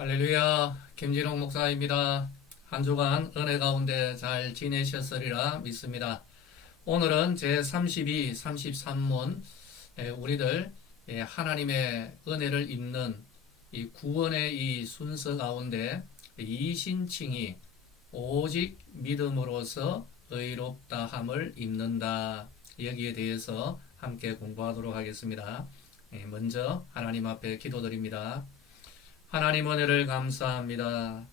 할렐루야, 김진홍 목사입니다. 한 주간 은혜 가운데 잘 지내셨으리라 믿습니다. 오늘은 제32, 33문 우리들 하나님의 은혜를 입는 이 구원의 이 순서 가운데 이신칭이 오직 믿음으로서 의롭다함을 입는다. 여기에 대해서 함께 공부하도록 하겠습니다. 먼저 하나님 앞에 기도드립니다. 하나님 은혜를 감사합니다.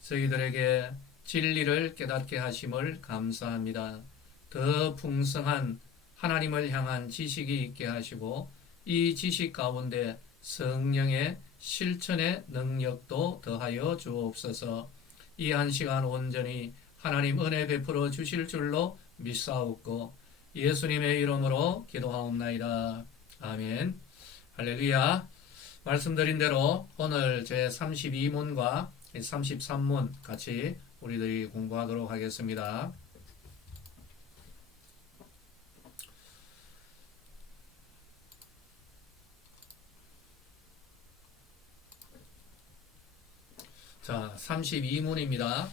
저희들에게 진리를 깨닫게 하심을 감사합니다. 더 풍성한 하나님을 향한 지식이 있게 하시고 이 지식 가운데 성령의 실천의 능력도 더하여 주옵소서. 이 한 시간 온전히 하나님 은혜 베풀어 주실 줄로 믿사옵고 예수님의 이름으로 기도하옵나이다. 아멘. 할렐루야. 말씀드린 대로 오늘 제 32문과 33문 같이 우리들이 공부하도록 하겠습니다. 자, 32문입니다.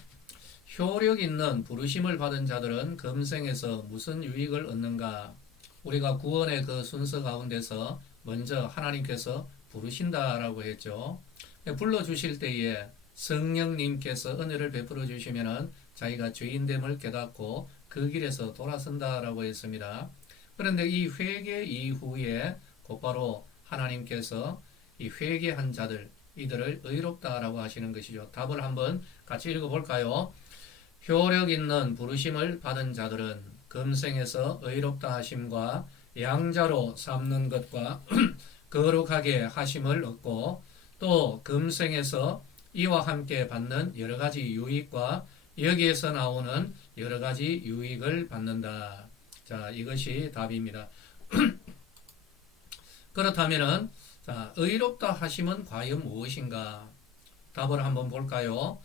효력 있는 부르심을 받은 자들은 금생에서 무슨 유익을 얻는가? 우리가 구원의 그 순서 가운데서 먼저 하나님께서 부르신다라고 했죠. 불러주실 때에 성령님께서 은혜를 베풀어 주시면은 자기가 죄인됨을 깨닫고 그 길에서 돌아선다라고 했습니다. 그런데 이 회개 이후에 곧바로 하나님께서 이 회개한 자들 이들을 의롭다라고 하시는 것이죠. 답을 한번 같이 읽어볼까요? 효력 있는 부르심을 받은 자들은 금생에서 의롭다 하심과 양자로 삼는 것과 거룩하게 하심을 얻고 또 금생에서 이와 함께 받는 여러 가지 유익과 여기에서 나오는 여러 가지 유익을 받는다. 자, 이것이 답입니다. 그렇다면은 자, 의롭다 하심은 과연 무엇인가? 답을 한번 볼까요?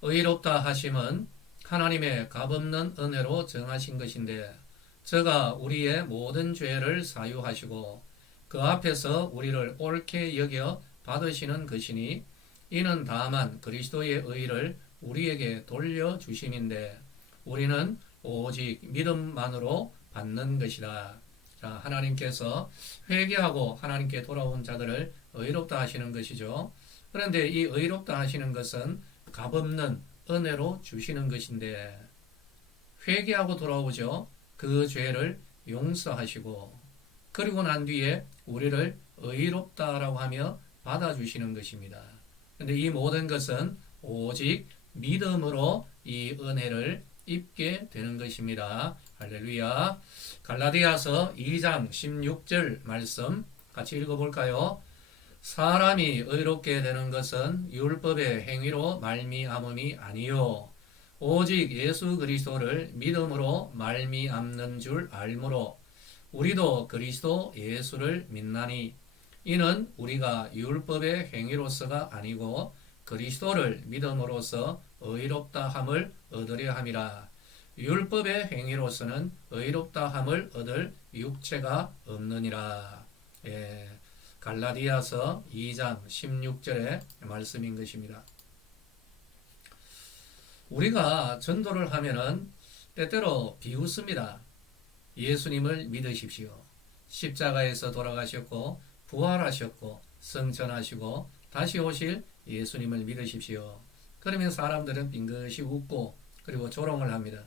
의롭다 하심은 하나님의 값없는 은혜로 정하신 것인데 저가 우리의 모든 죄를 사유하시고 그 앞에서 우리를 옳게 여겨 받으시는 것이니 이는 다만 그리스도의 의를 우리에게 돌려주심인데 우리는 오직 믿음만으로 받는 것이다. 자, 하나님께서 회개하고 하나님께 돌아온 자들을 의롭다 하시는 것이죠. 그런데 이 의롭다 하시는 것은 값없는 은혜로 주시는 것인데 회개하고 돌아오죠. 그 죄를 용서하시고 그리고 난 뒤에 우리를 의롭다라고 하며 받아주시는 것입니다. 그런데 이 모든 것은 오직 믿음으로 이 은혜를 입게 되는 것입니다. 할렐루야. 갈라디아서 2장 16절 말씀 같이 읽어볼까요? 사람이 의롭게 되는 것은 율법의 행위로 말미암음이 아니요 오직 예수 그리스도를 믿음으로 말미암는 줄 알므로 우리도 그리스도 예수를 믿나니 이는 우리가 율법의 행위로서가 아니고 그리스도를 믿음으로써 의롭다함을 얻으려 함이라. 율법의 행위로서는 의롭다함을 얻을 육체가 없느니라. 예, 갈라디아서 2장 16절의 말씀인 것입니다. 우리가 전도를 하면은 때때로 비웃습니다. 예수님을 믿으십시오. 십자가에서 돌아가셨고 부활하셨고 성천하시고 다시 오실 예수님을 믿으십시오. 그러면 사람들은 빙긋이 웃고 그리고 조롱을 합니다.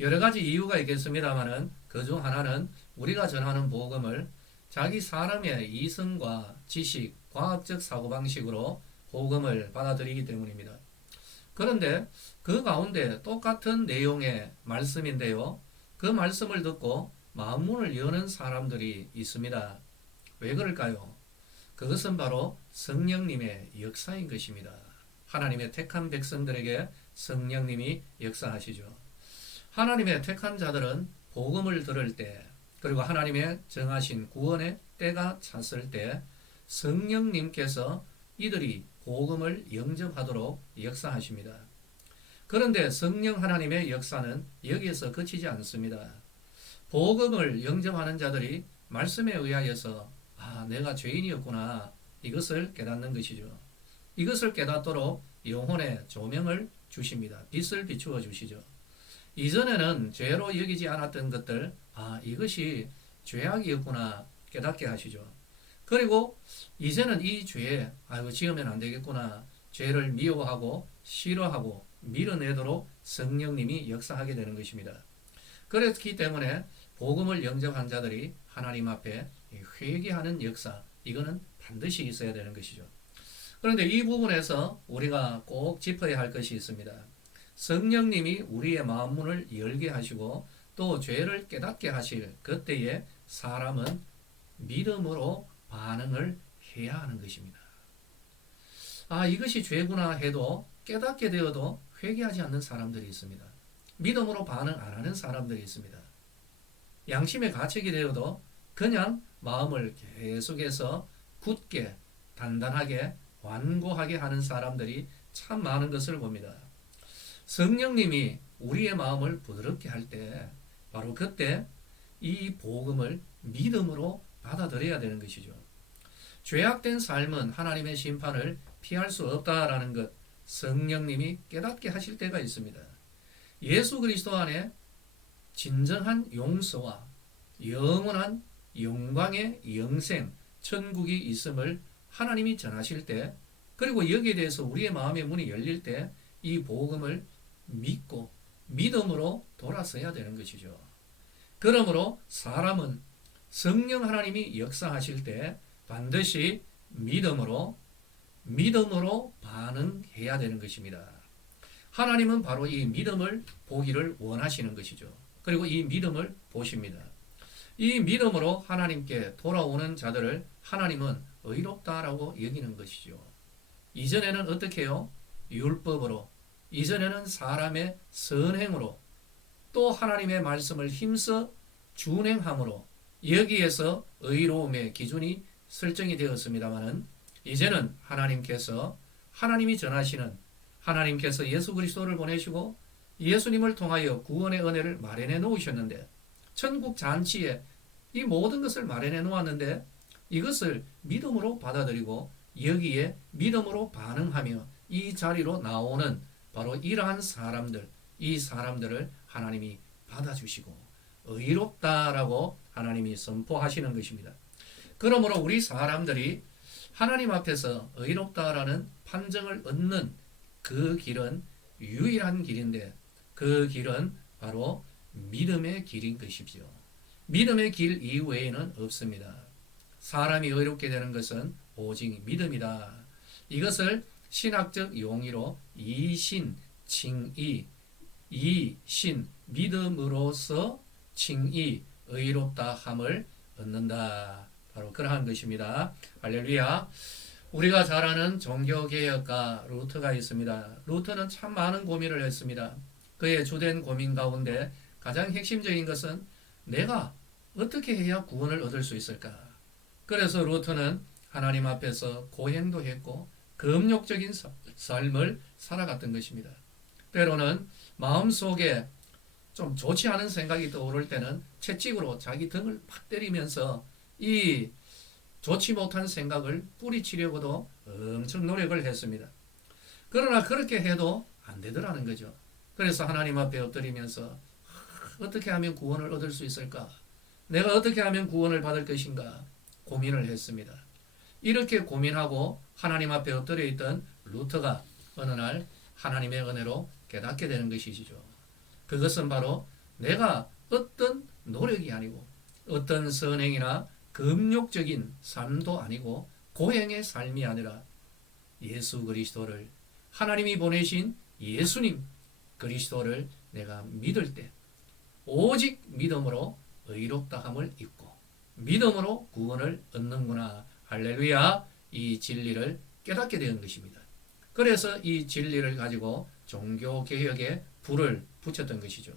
여러 가지 이유가 있겠습니다만은 그중 하나는 우리가 전하는 복음을 자기 사람의 이성과 지식, 과학적 사고방식으로 복음을 받아들이기 때문입니다. 그런데 그 가운데 똑같은 내용의 말씀인데요. 그 말씀을 듣고 마음문을 여는 사람들이 있습니다. 왜 그럴까요? 그것은 바로 성령님의 역사인 것입니다. 하나님의 택한 백성들에게 성령님이 역사하시죠. 하나님의 택한 자들은 복음을 들을 때 그리고 하나님의 정하신 구원의 때가 찼을 때 성령님께서 이들이 복음을 영접하도록 역사하십니다. 그런데 성령 하나님의 역사는 여기에서 그치지 않습니다. 복음을 영접하는 자들이 말씀에 의하여서 내가 죄인이었구나 이것을 깨닫는 것이죠. 이것을 깨닫도록 영혼의 조명을 주십니다. 빛을 비추어 주시죠. 이전에는 죄로 여기지 않았던 것들, 이것이 죄악이었구나 깨닫게 하시죠. 그리고 이제는 이 죄에 지으면 안 되겠구나, 죄를 미워하고 싫어하고 밀어내도록 성령님이 역사하게 되는 것입니다. 그렇기 때문에 복음을 영접한 자들이 하나님 앞에 회개하는 역사, 이거는 반드시 있어야 되는 것이죠. 그런데 이 부분에서 우리가 꼭 짚어야 할 것이 있습니다. 성령님이 우리의 마음 문을 열게 하시고 또 죄를 깨닫게 하실 그때에 사람은 믿음으로 반응을 해야 하는 것입니다. 이것이 죄구나 해도 깨닫게 되어도 회개하지 않는 사람들이 있습니다. 믿음으로 반응 안 하는 사람들이 있습니다. 양심의 가책이 되어도 그냥 마음을 계속해서 굳게 단단하게 완고하게 하는 사람들이 참 많은 것을 봅니다. 성령님이 우리의 마음을 부드럽게 할 때 바로 그때 이 복음을 믿음으로 받아들여야 되는 것이죠. 죄악된 삶은 하나님의 심판을 피할 수 없다라는 것, 성령님이 깨닫게 하실 때가 있습니다. 예수 그리스도 안에 진정한 용서와 영원한 영광의 영생, 천국이 있음을 하나님이 전하실 때, 그리고 여기에 대해서 우리의 마음의 문이 열릴 때 이 복음을 믿고 믿음으로 돌아서야 되는 것이죠. 그러므로 사람은 성령 하나님이 역사하실 때 반드시 믿음으로 반응해야 되는 것입니다. 하나님은 바로 이 믿음을 보기를 원하시는 것이죠. 그리고 이 믿음을 보십니다. 이 믿음으로 하나님께 돌아오는 자들을 하나님은 의롭다라고 여기는 것이죠. 이전에는 어떻게 해요? 율법으로, 이전에는 사람의 선행으로, 또 하나님의 말씀을 힘써 준행함으로 여기에서 의로움의 기준이 설정이 되었습니다마는, 이제는 하나님이 전하시는, 하나님께서 예수 그리스도를 보내시고 예수님을 통하여 구원의 은혜를 마련해 놓으셨는데, 천국 잔치에 이 모든 것을 마련해 놓았는데 이것을 믿음으로 받아들이고 여기에 믿음으로 반응하며 이 자리로 나오는 바로 이러한 사람들, 이 사람들을 하나님이 받아주시고 의롭다라고 하나님이 선포하시는 것입니다. 그러므로 우리 사람들이 하나님 앞에서 의롭다라는 판정을 얻는 그 길은 유일한 길인데, 그 길은 바로 믿음의 길인 것이죠. 믿음의 길 이외에는 없습니다. 사람이 의롭게 되는 것은 오직 믿음이다. 이것을 신학적 용어로 이신, 칭의, 이신, 믿음으로서 칭의, 의롭다 함을 얻는다. 바로 그러한 것입니다. 할렐루야. 우리가 잘 아는 종교개혁가 루터가 있습니다. 루터는 참 많은 고민을 했습니다. 그의 주된 고민 가운데 가장 핵심적인 것은 내가 어떻게 해야 구원을 얻을 수 있을까? 그래서 루터는 하나님 앞에서 고행도 했고 금욕적인 삶을 살아갔던 것입니다. 때로는 마음속에 좀 좋지 않은 생각이 떠오를 때는 채찍으로 자기 등을 팍 때리면서 이 좋지 못한 생각을 뿌리치려고도 엄청 노력을 했습니다. 그러나 그렇게 해도 안 되더라는 거죠. 그래서 하나님 앞에 엎드리면서 어떻게 하면 구원을 얻을 수 있을까? 내가 어떻게 하면 구원을 받을 것인가? 고민을 했습니다. 이렇게 고민하고 하나님 앞에 엎드려 있던 루터가 어느 날 하나님의 은혜로 깨닫게 되는 것이죠. 그것은 바로 내가 어떤 노력이 아니고 어떤 선행이나 금욕적인 삶도 아니고 고행의 삶이 아니라 예수 그리스도를, 하나님이 보내신 예수님 그리스도를 내가 믿을 때 오직 믿음으로 의롭다함을 입고 믿음으로 구원을 얻는구나. 할렐루야. 이 진리를 깨닫게 된 것입니다. 그래서 이 진리를 가지고 종교개혁에 불을 붙였던 것이죠.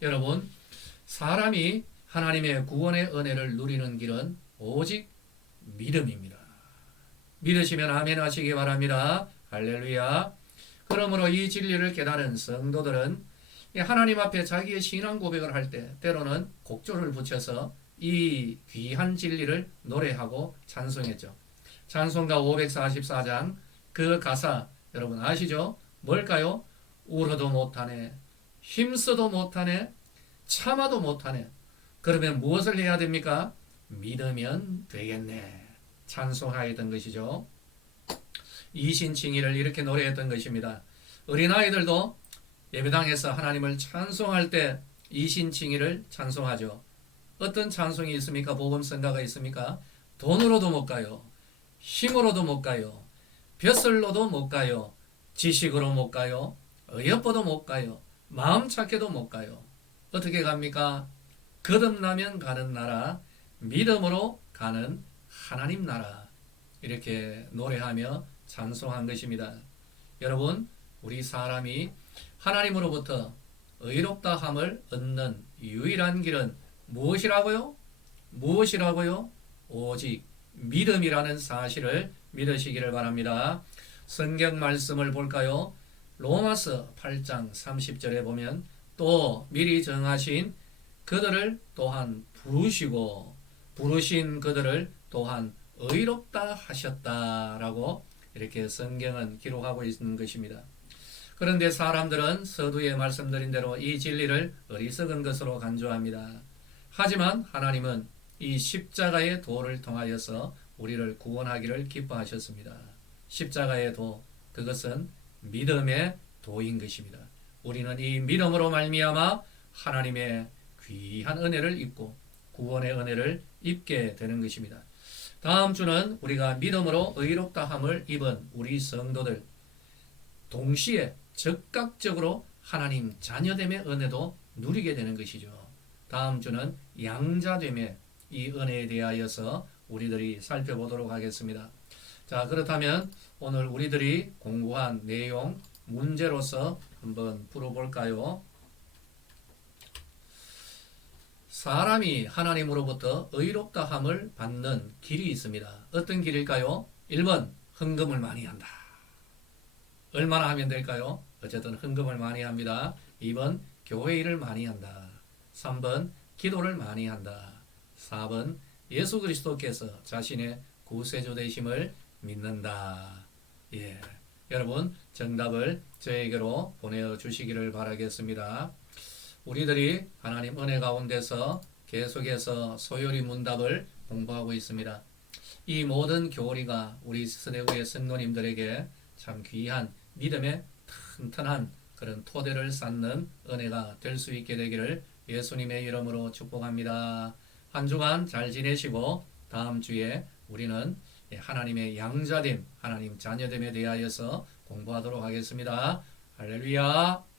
여러분, 사람이 하나님의 구원의 은혜를 누리는 길은 오직 믿음입니다. 믿으시면 아멘 하시기 바랍니다. 할렐루야. 그러므로 이 진리를 깨달은 성도들은 하나님 앞에 자기의 신앙 고백을 할 때 때로는 곡조를 붙여서 이 귀한 진리를 노래하고 찬송했죠. 찬송가 544장 그 가사 여러분 아시죠? 뭘까요? 울어도 못하네, 힘써도 못하네, 참아도 못하네. 그러면 무엇을 해야 됩니까? 믿으면 되겠네. 찬송하였던 것이죠. 이신칭의를 이렇게 노래했던 것입니다. 어린아이들도 예배당에서 하나님을 찬송할 때 이신칭의를 찬송하죠. 어떤 찬송이 있습니까? 복음성가가 있습니까? 돈으로도 못 가요. 힘으로도 못 가요. 벼슬로도 못 가요. 지식으로 못 가요. 어여뻐도 못 가요. 마음 찾게도 못 가요. 어떻게 갑니까? 거듭나면 가는 나라, 믿음으로 가는 하나님 나라. 이렇게 노래하며 찬송한 것입니다. 여러분, 우리 사람이 하나님으로부터 의롭다함을 얻는 유일한 길은 무엇이라고요? 무엇이라고요? 오직 믿음이라는 사실을 믿으시기를 바랍니다. 성경 말씀을 볼까요? 로마서 8장 30절에 보면 또 미리 정하신 그들을 또한 부르시고 부르신 그들을 또한 의롭다 하셨다라고 이렇게 성경은 기록하고 있는 것입니다. 그런데 사람들은 서두에 말씀드린 대로 이 진리를 어리석은 것으로 간주합니다. 하지만 하나님은 이 십자가의 도를 통하여서 우리를 구원하기를 기뻐하셨습니다. 십자가의 도, 그것은 믿음의 도인 것입니다. 우리는 이 믿음으로 말미암아 하나님의 귀한 은혜를 입고 구원의 은혜를 입게 되는 것입니다. 다음 주는 우리가 믿음으로 의롭다함을 입은 우리 성도들 동시에 즉각적으로 하나님 자녀됨의 은혜도 누리게 되는 것이죠. 다음 주는 양자됨의 이 은혜에 대하여서 우리들이 살펴보도록 하겠습니다. 자, 그렇다면 오늘 우리들이 공부한 내용 문제로서 한번 풀어볼까요? 사람이 하나님으로부터 의롭다함을 받는 길이 있습니다. 어떤 길일까요? 1번 헌금을 많이 한다. 얼마나 하면 될까요? 어쨌든 헌금을 많이 합니다. 2번 교회 일을 많이 한다. 3번 기도를 많이 한다. 4번 예수 그리스도께서 자신의 구세주 되심을 믿는다. 예, 여러분 정답을 저에게로 보내주시기를 바라겠습니다. 우리들이 하나님 은혜 가운데서 계속해서 소요리 문답을 공부하고 있습니다. 이 모든 교리가 우리 서대구의 성도님들에게 참 귀한 믿음의 튼튼한 그런 토대를 쌓는 은혜가 될 수 있게 되기를 예수님의 이름으로 축복합니다. 한 주간 잘 지내시고 다음 주에 우리는 하나님의 양자됨, 하나님 자녀됨에 대하여서 공부하도록 하겠습니다. 할렐루야.